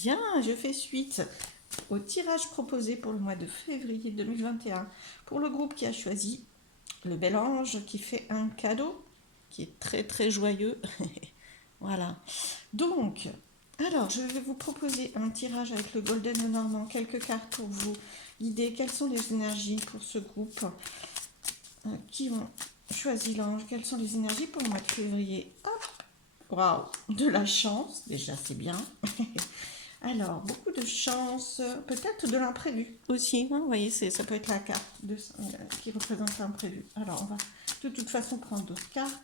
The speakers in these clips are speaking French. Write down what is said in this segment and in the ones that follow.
Bien, je fais suite au tirage proposé pour le mois de février 2021 pour le groupe qui a choisi le bel ange qui fait un cadeau qui est très très joyeux. Voilà. Donc, alors je vais vous proposer un tirage avec le Golden Normand, quelques cartes pour vous guider. Quelles sont les énergies pour ce groupe qui ont choisi l'ange? Quelles sont les énergies pour le mois de février? Hop, waouh, de la chance, déjà c'est bien. Alors, beaucoup de chance, peut-être de l'imprévu aussi, hein, vous voyez, ça peut être la carte qui représente l'imprévu. Alors, on va de toute façon prendre d'autres cartes.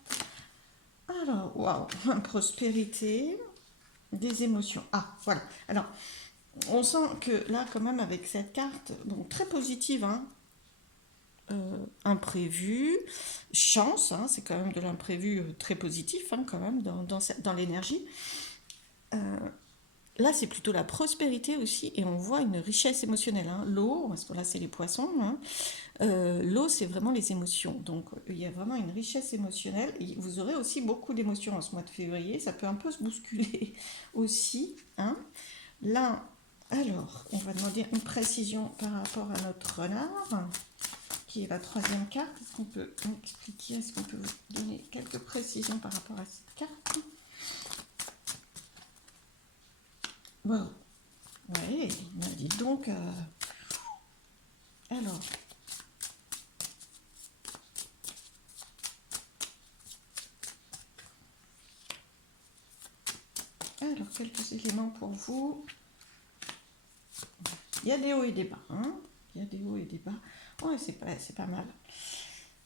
Alors, waouh, prospérité, des émotions. Ah, voilà. Alors, on sent que là, quand même, avec cette carte, donc très positive, hein, imprévu, chance, hein, c'est quand même de l'imprévu très positif, hein, quand même, dans l'énergie. Là, c'est plutôt la prospérité aussi, et on voit une richesse émotionnelle. Hein. L'eau, parce que là, c'est les poissons. Hein. L'eau, c'est vraiment les émotions. Donc, il y a vraiment une richesse émotionnelle. Et vous aurez aussi beaucoup d'émotions en ce mois de février. Ça peut un peu se bousculer aussi. Hein. Là, alors, on va demander une précision par rapport à notre renard, qui est la troisième carte. Est-ce qu'on peut m'expliquer, est-ce qu'on peut vous donner quelques précisions par rapport à cette carte? Bon, ouais, dites donc. Alors, quelques éléments pour vous. Il y a des hauts et des bas. Hein. Il y a des hauts et des bas. Ouais, c'est pas mal.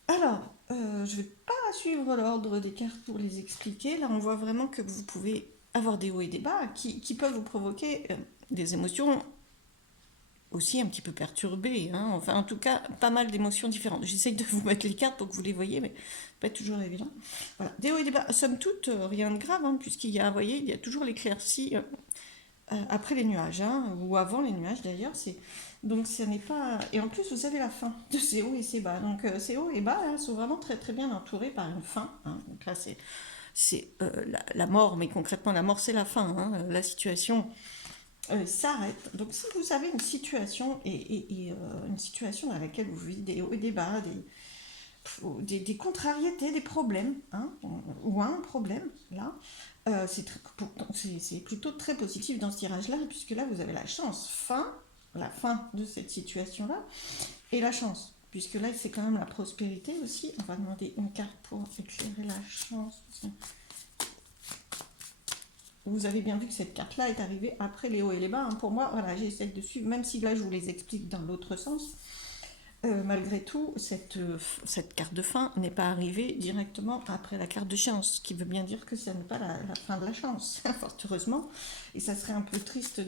Alors, je ne vais pas suivre l'ordre des cartes pour les expliquer. Là, on voit vraiment que vous pouvez avoir des hauts et des bas qui peuvent vous provoquer des émotions aussi un petit peu perturbées. Hein. Enfin, en tout cas, pas mal d'émotions différentes. J'essaye de vous mettre les cartes pour que vous les voyez, mais pas toujours évident. Voilà, des hauts et des bas. Somme toute, rien de grave, hein, puisqu'il y a, vous voyez, il y a toujours l'éclaircie après les nuages, hein, ou avant les nuages d'ailleurs. Donc ce n'est pas... Et en plus, vous avez la fin de ces hauts et ces bas. Donc ces hauts et bas là, sont vraiment très très bien entourés par une fin. Hein. Donc là, c'est la mort, mais concrètement, la mort, c'est la fin. Hein. La situation s'arrête. Donc si vous avez une situation et une situation dans laquelle vous vivez des hauts et des bas, des contrariétés, des problèmes, hein, ou un problème, là, c'est plutôt très positif dans ce tirage-là, puisque là, vous avez la chance, la fin de cette situation-là, et la chance, puisque là, c'est quand même la prospérité aussi. On va demander une carte pour éclairer la chance. Vous avez bien vu que cette carte-là est arrivée après les hauts et les bas. Hein. Pour moi, voilà, j'essaie de suivre, même si là, je vous les explique dans l'autre sens. Malgré tout, cette carte de fin n'est pas arrivée directement après la carte de chance, ce qui veut bien dire que ce n'est pas la fin de la chance, fort heureusement. Et ça serait un peu triste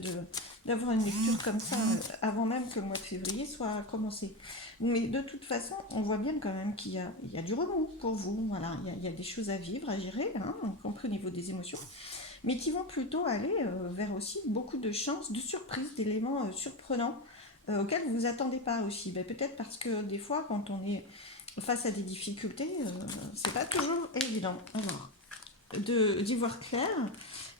d'avoir une lecture comme ça avant même que le mois de février soit commencé. Mais de toute façon, on voit bien quand même qu'il y a du remous pour vous. Voilà, il y a des choses à vivre, à gérer, hein, y compris au niveau des émotions, mais qui vont plutôt aller vers aussi beaucoup de chances, de surprises, d'éléments surprenants auxquels vous ne vous attendez pas aussi. Ben, peut-être parce que des fois, quand on est face à des difficultés, c'est pas toujours évident. Alors, d'y voir clair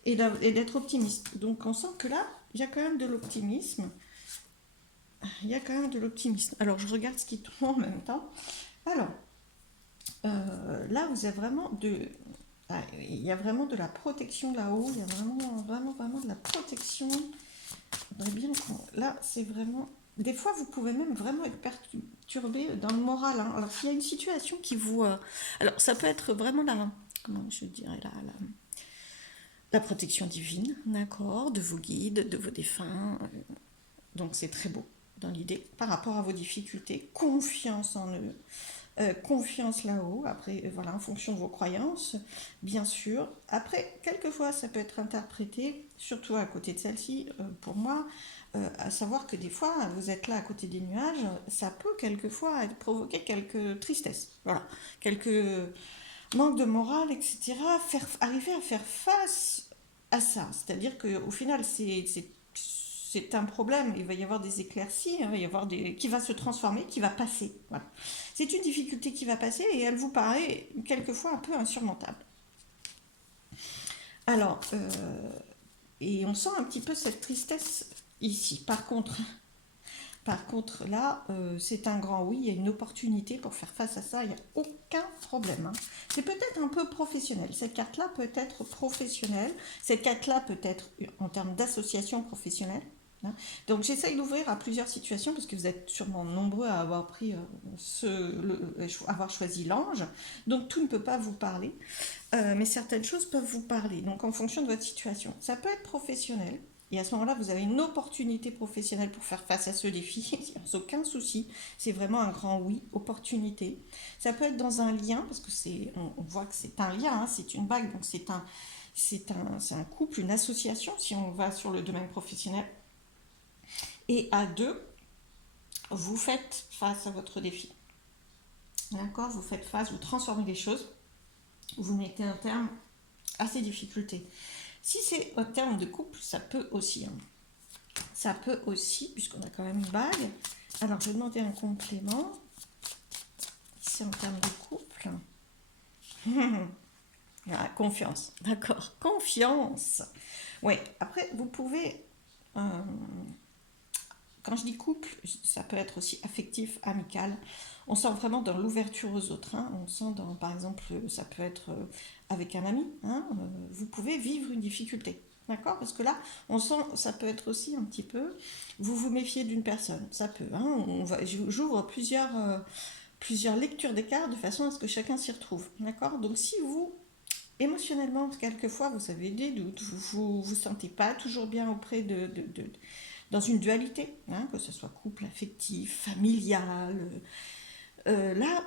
et d'être optimiste. Donc on sent que là, il y a quand même de l'optimisme. Il y a quand même de l'optimisme. Alors je regarde ce qui tourne en même temps. Alors, là, vous avez vraiment il y a vraiment de la protection là-haut. Il y a vraiment de la protection. Bien, là, c'est vraiment... Des fois, vous pouvez même vraiment être perturbé dans le moral. Hein. Alors, s'il y a une situation qui vous... Alors, ça peut être vraiment comment je dirais la protection divine, d'accord, de vos guides, de vos défunts. Donc, c'est très beau dans l'idée. Par rapport à vos difficultés, confiance en eux. Confiance là-haut, après, voilà, en fonction de vos croyances, bien sûr. Après, quelquefois, ça peut être interprété, surtout à côté de celle-ci, pour moi, à savoir que des fois, vous êtes là à côté des nuages, ça peut quelquefois provoquer quelques tristesses, voilà, quelques manques de morale, etc. Arriver à faire face à ça, c'est-à-dire qu'au final, c'est un problème, il va y avoir des éclaircies, hein, il va y avoir qui va se transformer, qui va passer. Voilà. C'est une difficulté qui va passer et elle vous paraît quelquefois un peu insurmontable. Alors, Et on sent un petit peu cette tristesse ici. Par contre, là, c'est un grand oui, il y a une opportunité pour faire face à ça, il n'y a aucun problème, hein. C'est peut-être un peu professionnel. Cette carte-là peut être professionnelle. Cette carte-là peut être en termes d'association professionnelle, hein. Donc j'essaye d'ouvrir à plusieurs situations parce que vous êtes sûrement nombreux à avoir pris avoir choisi l'ange. Donc tout ne peut pas vous parler, mais certaines choses peuvent vous parler. Donc en fonction de votre situation, ça peut être professionnel. Et à ce moment-là, vous avez une opportunité professionnelle pour faire face à ce défi, sans aucun souci. C'est vraiment un grand oui, opportunité. Ça peut être dans un lien, parce que on voit que c'est un lien, hein, c'est une bague, donc c'est un couple, une association, si on va sur le domaine professionnel. Et à deux, vous faites face à votre défi. D'accord? Vous faites face, vous transformez les choses, vous mettez un terme à ces difficultés. Si c'est un terme de couple, ça peut aussi, hein. Ça peut aussi, puisqu'on a quand même une bague. Alors, je vais demander un complément. C'est en termes de couple. Ah, confiance, d'accord. Confiance. Oui, après, vous pouvez... quand je dis couple, ça peut être aussi affectif, amical. On sent vraiment dans l'ouverture aux autres, hein. On sent dans, par exemple, ça peut être avec un ami, hein. Vous pouvez vivre une difficulté. D'accord? Parce que là, on sent, ça peut être aussi un petit peu, vous vous méfiez d'une personne. Ça peut, hein. J'ouvre plusieurs lectures des cartes de façon à ce que chacun s'y retrouve. D'accord? Donc si vous, émotionnellement, quelquefois, vous avez des doutes, vous sentez pas toujours bien auprès dans une dualité, hein, que ce soit couple, affectif, familial. Là,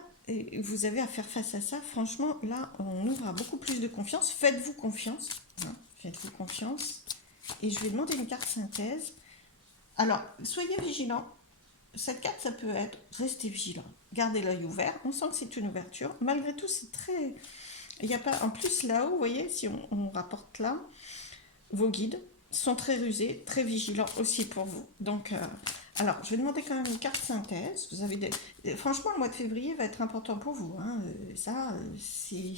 vous avez à faire face à ça. Franchement, là, on ouvre à beaucoup plus de confiance. Faites-vous confiance, hein, faites-vous confiance. Et je vais demander une carte synthèse. Alors, soyez vigilants. Cette carte, ça peut être restez vigilant, gardez l'œil ouvert. On sent que c'est une ouverture. Malgré tout, c'est très. Il n'y a pas. En plus, là-haut, vous voyez, si on rapporte là, vos guides sont très rusés, très vigilants aussi pour vous. Donc, alors, je vais demander quand même une carte synthèse. Vous avez franchement, le mois de février va être important pour vous, hein. C'est.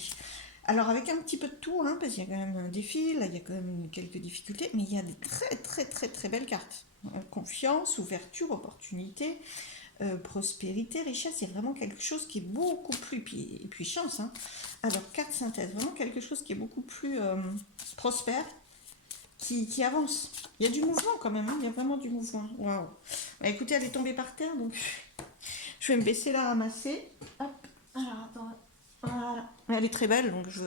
Alors, avec un petit peu de tout, hein, parce qu'il y a quand même un défi, là, il y a quand même quelques difficultés, mais il y a des très, très, très, très belles cartes. Confiance, ouverture, opportunité, prospérité, richesse, il y a vraiment quelque chose qui est beaucoup plus. Et puis chance, hein. Alors, carte synthèse, vraiment quelque chose qui est beaucoup plus prospère, qui avance. Il y a du mouvement quand même, hein. Il y a vraiment du mouvement. Waouh. Bah, écoutez, elle est tombée par terre, donc je vais me baisser la ramasser. Hop. Alors, attends. Voilà. Elle est très belle, donc je.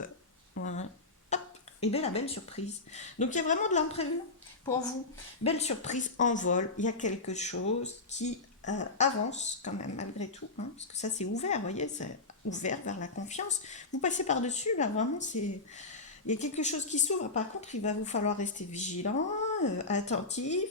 Voilà. Hop. Et belle surprise. Donc il y a vraiment de l'imprévu pour vous. Belle surprise en vol. Il y a quelque chose qui avance quand même, malgré tout, hein, parce que ça, c'est ouvert, vous voyez, c'est ouvert vers la confiance. Vous passez par-dessus, là, vraiment, c'est. Il y a quelque chose qui s'ouvre. Par contre, il va vous falloir rester vigilant, attentif,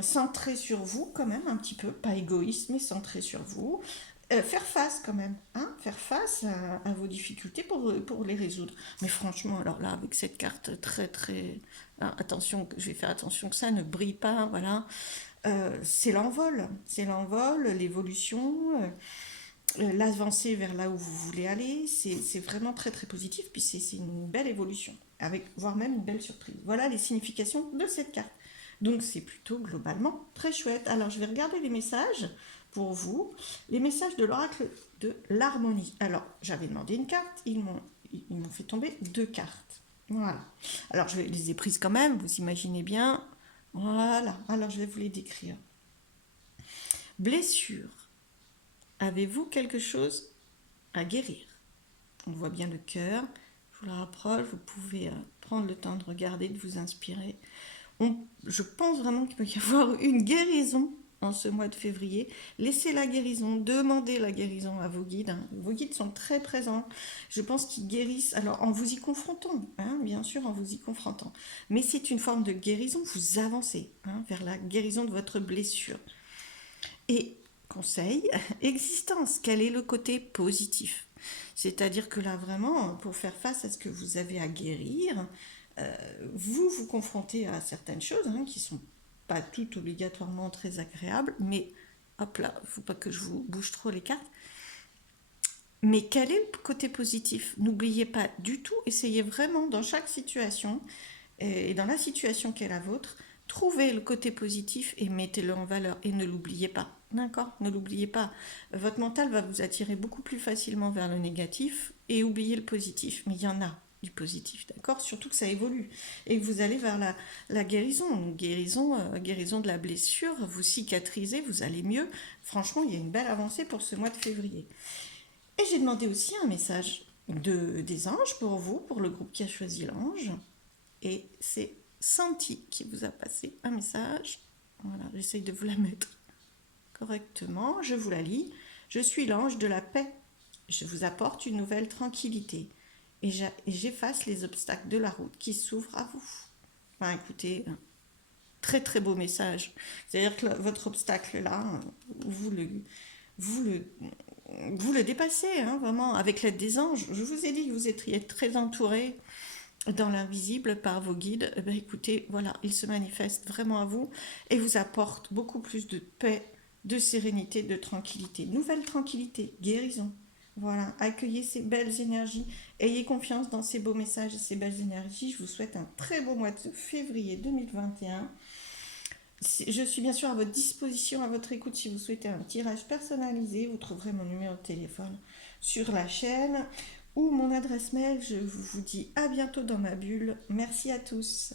centré sur vous quand même un petit peu, pas égoïste, mais centré sur vous. Faire face quand même, hein, faire face à vos difficultés pour les résoudre. Mais franchement, alors là, avec cette carte très très... ah, attention, je vais faire attention que ça ne brille pas, voilà. C'est l'envol, l'évolution, l'avancée vers là où vous voulez aller. C'est vraiment très très positif, puis c'est une belle évolution, avec voire même une belle surprise. Voilà les significations de cette carte. Donc c'est plutôt globalement très chouette. Alors je vais regarder les messages pour vous. Les messages de l'oracle de l'harmonie. Alors j'avais demandé une carte, ils m'ont fait tomber deux cartes. Voilà. Alors je les ai prises quand même, vous imaginez bien. Voilà. Alors je vais vous les décrire. Blessure. Avez-vous quelque chose à guérir? On voit bien le cœur. Je vous le rapproche. Vous pouvez prendre le temps de regarder, de vous inspirer. Je pense vraiment qu'il peut y avoir une guérison en ce mois de février. Laissez la guérison, demandez la guérison à vos guides, hein. Vos guides sont très présents. Je pense qu'ils guérissent, alors en vous y confrontant, hein, bien sûr, en vous y confrontant. Mais c'est une forme de guérison, vous avancez, hein, vers la guérison de votre blessure. Et conseil, existence, quel est le côté positif? C'est-à-dire que là, vraiment, pour faire face à ce que vous avez à guérir, vous confrontez à certaines choses, hein, qui sont pas toutes obligatoirement très agréables, mais hop là, il ne faut pas que je vous bouge trop les cartes. Mais quel est le côté positif? N'oubliez pas du tout, essayez vraiment dans chaque situation et dans la situation qui est la vôtre, trouvez le côté positif et mettez-le en valeur et ne l'oubliez pas. D'accord? Ne l'oubliez pas. Votre mental va vous attirer beaucoup plus facilement vers le négatif et oublier le positif. Mais il y en a du positif, d'accord? Surtout que ça évolue et que vous allez vers la guérison. Guérison de la blessure, vous cicatrisez, vous allez mieux. Franchement, il y a une belle avancée pour ce mois de février. Et j'ai demandé aussi un message des anges pour vous, pour le groupe qui a choisi l'ange. Et c'est Santi qui vous a passé un message. Voilà, j'essaye de vous la mettre correctement. Je vous la lis. Je suis l'ange de la paix. Je vous apporte une nouvelle tranquillité. Et j'efface les obstacles de la route qui s'ouvrent à vous. Enfin, écoutez, très très beau message. C'est-à-dire que votre obstacle là, vous le, vous le, vous le dépassez, hein, vraiment, avec l'aide des anges. Je vous ai dit que vous étiez très entouré dans l'invisible par vos guides. Eh bien, écoutez, voilà, ils se manifestent vraiment à vous et vous apportent beaucoup plus de paix, de sérénité, de tranquillité. Nouvelle tranquillité, guérison. Voilà, accueillez ces belles énergies, ayez confiance dans ces beaux messages et ces belles énergies. Je vous souhaite un très beau mois de février 2021. Je suis bien sûr à votre disposition, à votre écoute si vous souhaitez un tirage personnalisé. Vous trouverez mon numéro de téléphone sur la chaîne ou mon adresse mail. Je vous dis à bientôt dans ma bulle. Merci à tous.